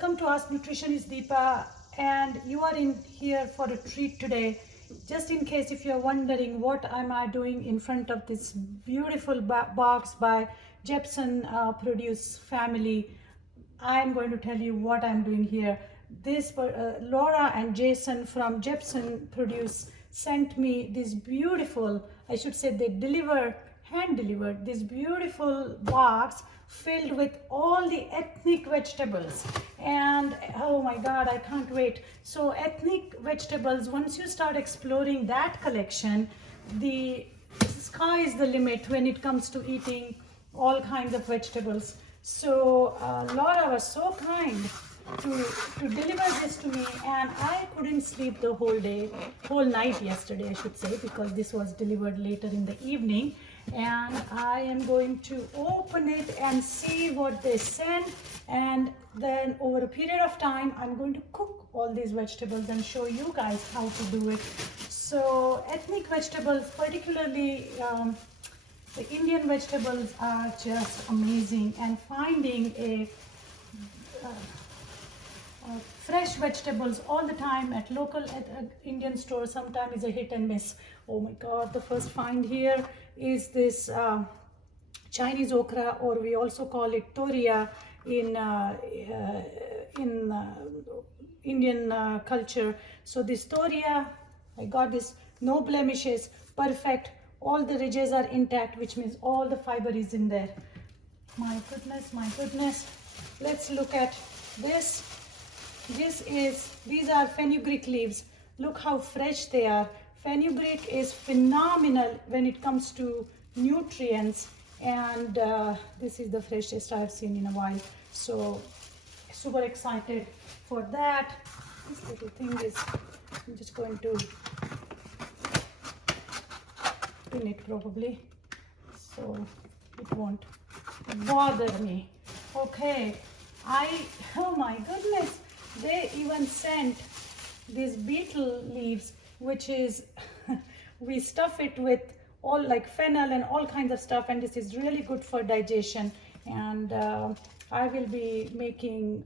Welcome to Ask Nutritionist Deepa, and you are in here for a treat today. Just in case if you're wondering what am I doing in front of this beautiful box by Jepsen Produce family, I'm going to tell you what I'm doing here. This Laura and Jason from Jepsen Produce sent me this beautiful, I should say they hand delivered this beautiful box filled with all the ethnic vegetables. And oh my god, I can't wait. So ethnic vegetables, once you start exploring that collection, the sky is the limit when it comes to eating all kinds of vegetables. So Laura was so kind to deliver this to me, and I couldn't sleep the whole night yesterday I should say, because this was delivered later in the evening. And I am going to open it and see what they sent, and then over a period of time I'm going to cook all these vegetables and show you guys how to do it. So ethnic vegetables, particularly the Indian vegetables, are just amazing, and finding fresh vegetables all the time at local Indian stores sometimes is a hit and miss. Oh my god, the first find here is this Chinese okra, or we also call it toria in Indian culture. So this toria, I got this, no blemishes, perfect, all the ridges are intact, which means all the fiber is in there. My goodness. Let's look at this. These are fenugreek leaves. Look how fresh they are. Fenugreek is phenomenal when it comes to nutrients, and this is the freshest I've seen in a while. So super excited for that. This little thing is, I'm just going to pin it probably so it won't bother me. Okay, oh my goodness, they even sent these beetle leaves, which is we stuff it with all like fennel and all kinds of stuff, and this is really good for digestion. And I will be making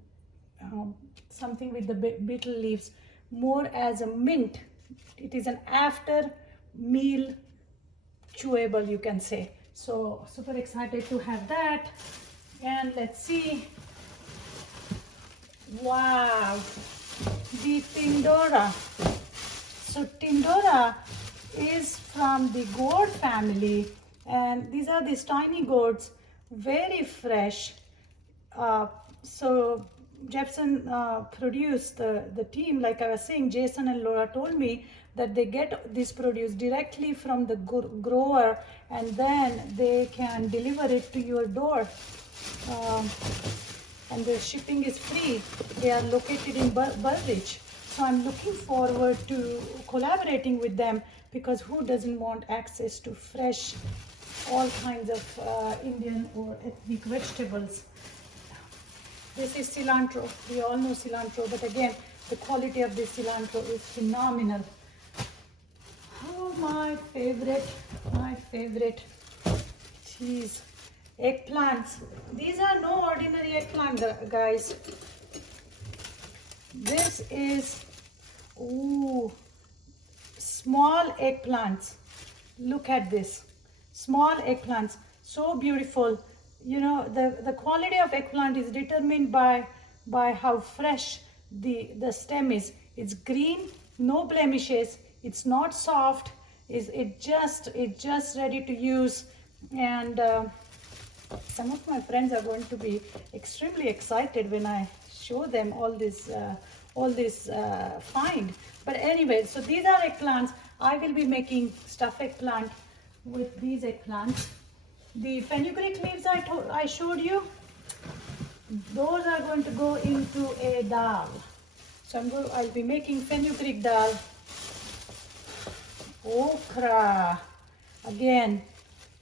something with the beetle leaves more as a mint. It is an after meal chewable, you can say. So super excited to have that. And let's see, wow, the tindora. So tindora is from the gourd family, and these are these tiny gourds, very fresh. So Jepsen Produce, the team, like I was saying, Jason and Laura told me that they get this produce directly from the grower, and then they can deliver it to your door. And the shipping is free. They are located in Burbridge. So I'm looking forward to collaborating with them, because who doesn't want access to fresh, all kinds of Indian or ethnic vegetables. This is cilantro. We all know cilantro, but again, the quality of this cilantro is phenomenal. Oh, my favorite. Jeez. Eggplants. These are no ordinary eggplant, guys. This is, ooh, small eggplants. Look at this. Small eggplants. So beautiful. You know, the quality of eggplant is determined by how fresh the stem is. It's green, no blemishes. It's not soft. It's just ready to use. And some of my friends are going to be extremely excited when I show them all this find. But anyway, so these are eggplants. I will be making stuffed eggplant with these eggplants. The fenugreek leaves I showed you, those are going to go into a dal. So I'll be making fenugreek dal. Okra, again,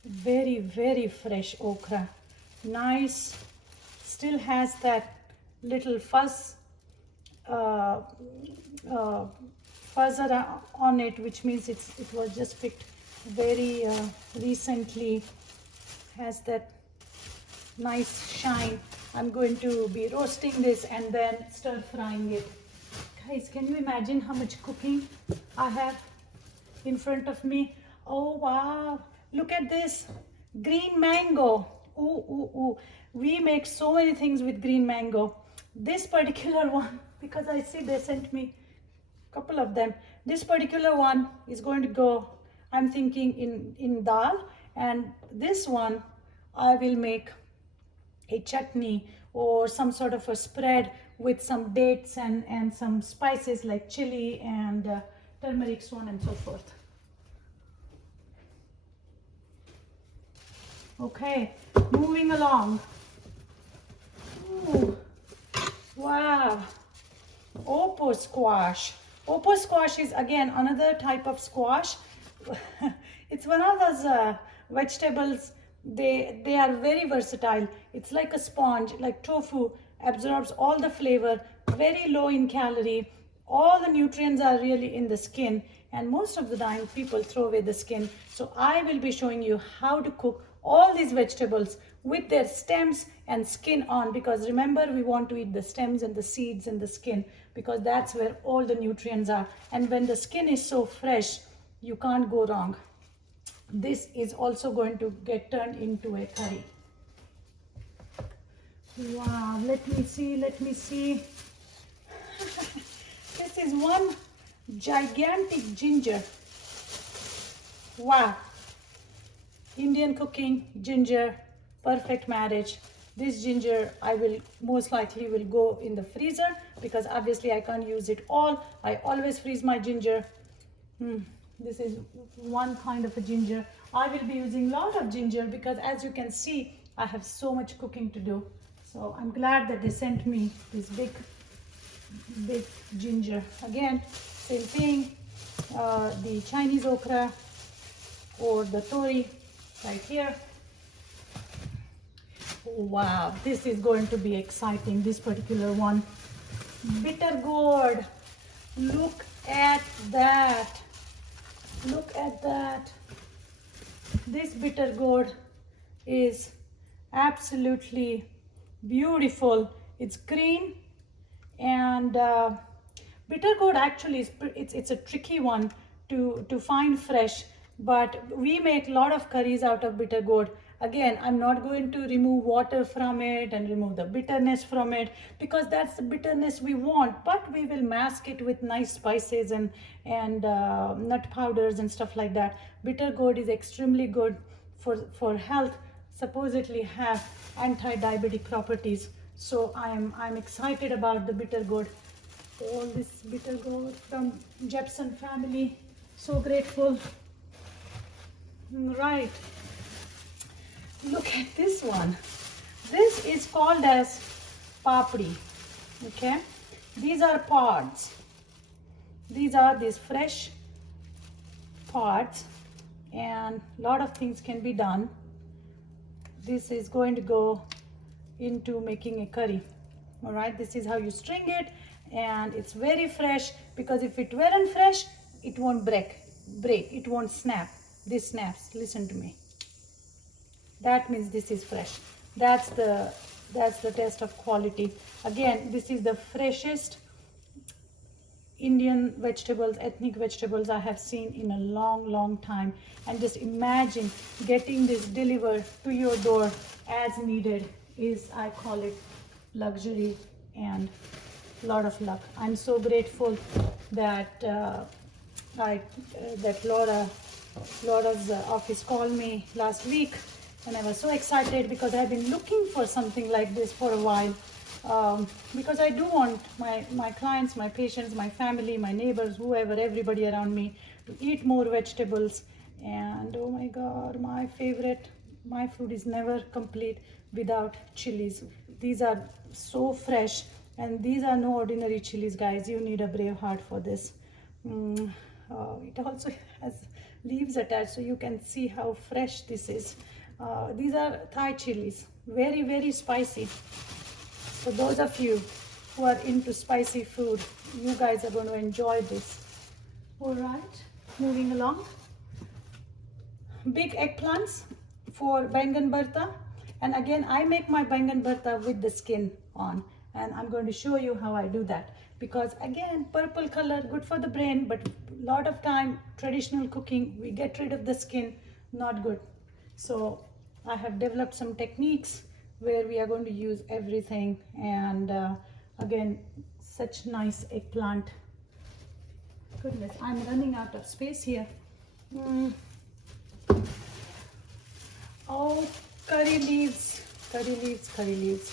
very fresh okra, nice, still has that little fuzz on it, which means it was just picked very recently, has that nice shine. I'm going to be roasting this and then stir frying it. Guys, can you imagine how much cooking I have in front of me? Oh wow, look at this green mango. Ooh, ooh, ooh. We make so many things with green mango. This particular one, because I see they sent me a couple of them. This particular one is going to go, I'm thinking in dal, and this one I will make a chutney or some sort of a spread with some dates and some spices like chili and turmeric, so on and so forth. Okay, moving along. Ooh, wow, Oppo squash. Oppo squash is again another type of squash. It's one of those vegetables. They are very versatile. It's like a sponge, like tofu, absorbs all the flavor, very low in calorie. All the nutrients are really in the skin, and most of the time people throw away the skin. So I will be showing you how to cook all these vegetables with their stems and skin on, because remember, we want to eat the stems and the seeds and the skin, because that's where all the nutrients are. And when the skin is so fresh, you can't go wrong. This is also going to get turned into a curry. Wow, let me see. This is one gigantic ginger. Wow. Indian cooking, ginger, perfect marriage. This ginger I will most likely will go in the freezer, because obviously I can't use it all. I always freeze my ginger. This is one kind of a ginger. I will be using a lot of ginger because, as you can see, I have so much cooking to do. So I'm glad that they sent me this big ginger. Again, same thing, the Chinese okra or the tori right here. Wow, this is going to be exciting, this particular one. Bitter gourd. Look at that. Look at that. This bitter gourd is absolutely beautiful. It's green, and bitter gourd actually it's a tricky one to find fresh, but we make a lot of curries out of bitter gourd. Again, I'm not going to remove water from it and remove the bitterness from it, because that's the bitterness we want, but we will mask it with nice spices and nut powders and stuff like that. Bitter gourd is extremely good for health, supposedly have anti-diabetic properties. So I'm excited about the bitter gourd. All this bitter gourd from Jepsen family, so grateful. Right. Look at this one. This is called as papri. Okay, these are pods. These are these fresh pods, and a lot of things can be done. This is going to go into making a curry. All right, this is how you string it, and it's very fresh, because if it weren't fresh, it won't break, it won't snap. This snaps. Listen to me. That means this is fresh. That's the test of quality. Again, this is the freshest Indian vegetables, ethnic vegetables I have seen in a long time. And just imagine getting this delivered to your door as needed is, I call it luxury and a lot of luck. I'm so grateful that that Laura's office called me last week, and I was so excited because I've been looking for something like this for a while, because I do want my clients, my patients, my family, my neighbors, whoever, everybody around me to eat more vegetables. And oh my God, my food is never complete without chilies. These are so fresh, and these are no ordinary chilies, guys. You need a brave heart for this. It also has leaves attached, so you can see how fresh this is. These are Thai chilies, very spicy. For those of you who are into spicy food, you guys are going to enjoy this. All right, moving along. Big eggplants for Bangan Bharta. And again, I make my bangan bharta with the skin on, and I'm going to show you how I do that, because again, purple color good for the brain, but a lot of time traditional cooking we get rid of the skin, not good. So I have developed some techniques where we are going to use everything. And again, such nice eggplant. Goodness, I'm running out of space here. Oh, curry leaves, curry leaves, curry leaves.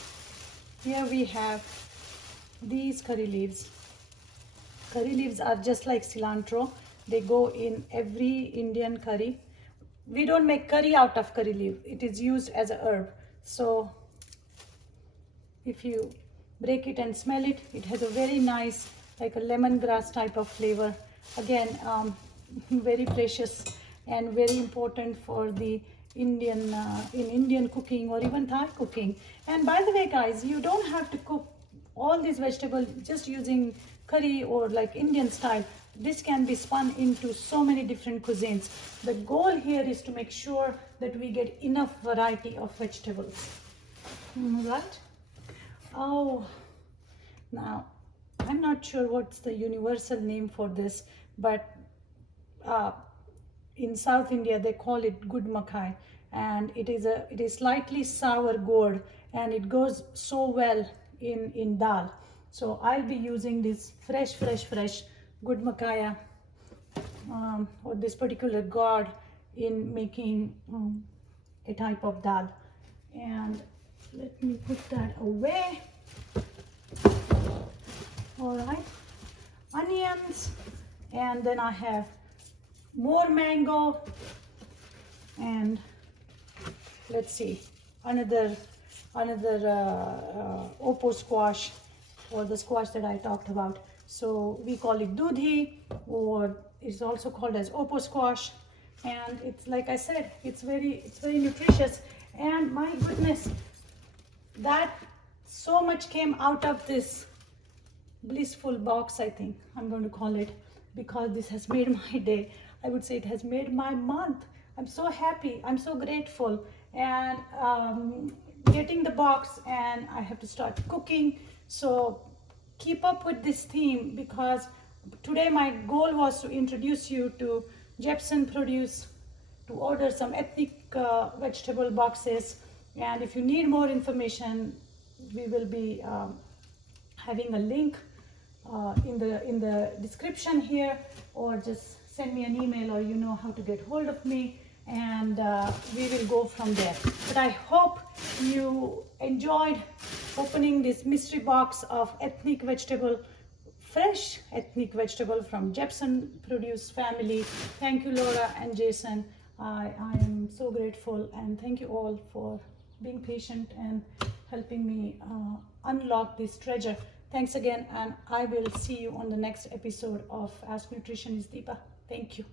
Here we have these curry leaves. Curry leaves are just like cilantro. They go in every Indian curry. We don't make curry out of curry leaf. It is used as a herb. So if you break it and smell it, it has a very nice, like a lemongrass type of flavor. Again, very precious and very important for the Indian in Indian cooking or even Thai cooking. And by the way, guys, you don't have to cook all these vegetables just using curry or like Indian style. This can be spun into so many different cuisines. The goal here is to make sure that we get enough variety of vegetables. Right? Oh, now I'm not sure what's the universal name for this, but in South India they call it gud makai, and it is slightly sour gourd, and it goes so well in dal. So I'll be using this fresh gud makaya or this particular gourd in making a type of dal. And let me put that away. All right, onions, and then I have more mango, and let's see, another oppo squash, or the squash that I talked about. So we call it dudhi, or it's also called as oppo squash, and it's, like I said, it's very nutritious. And my goodness, that so much came out of this blissful box, I think I'm going to call it, because this has made my day. I would say it has made my month. I'm so happy, I'm so grateful. And getting the box, and I have to start cooking. So keep up with this theme, because today my goal was to introduce you to Jepsen Produce, to order some ethnic vegetable boxes. And if you need more information, we will be having a link in the description here, or just send me an email, or you know how to get hold of me, and we will go from there. But I hope you enjoyed opening this mystery box of ethnic vegetable, fresh ethnic vegetable from Jepsen Produce family. Thank you, Laura and Jason. I am so grateful, and thank you all for being patient and helping me unlock this treasure. Thanks again, and I will see you on the next episode of Ask Nutritionist Deepa. Thank you.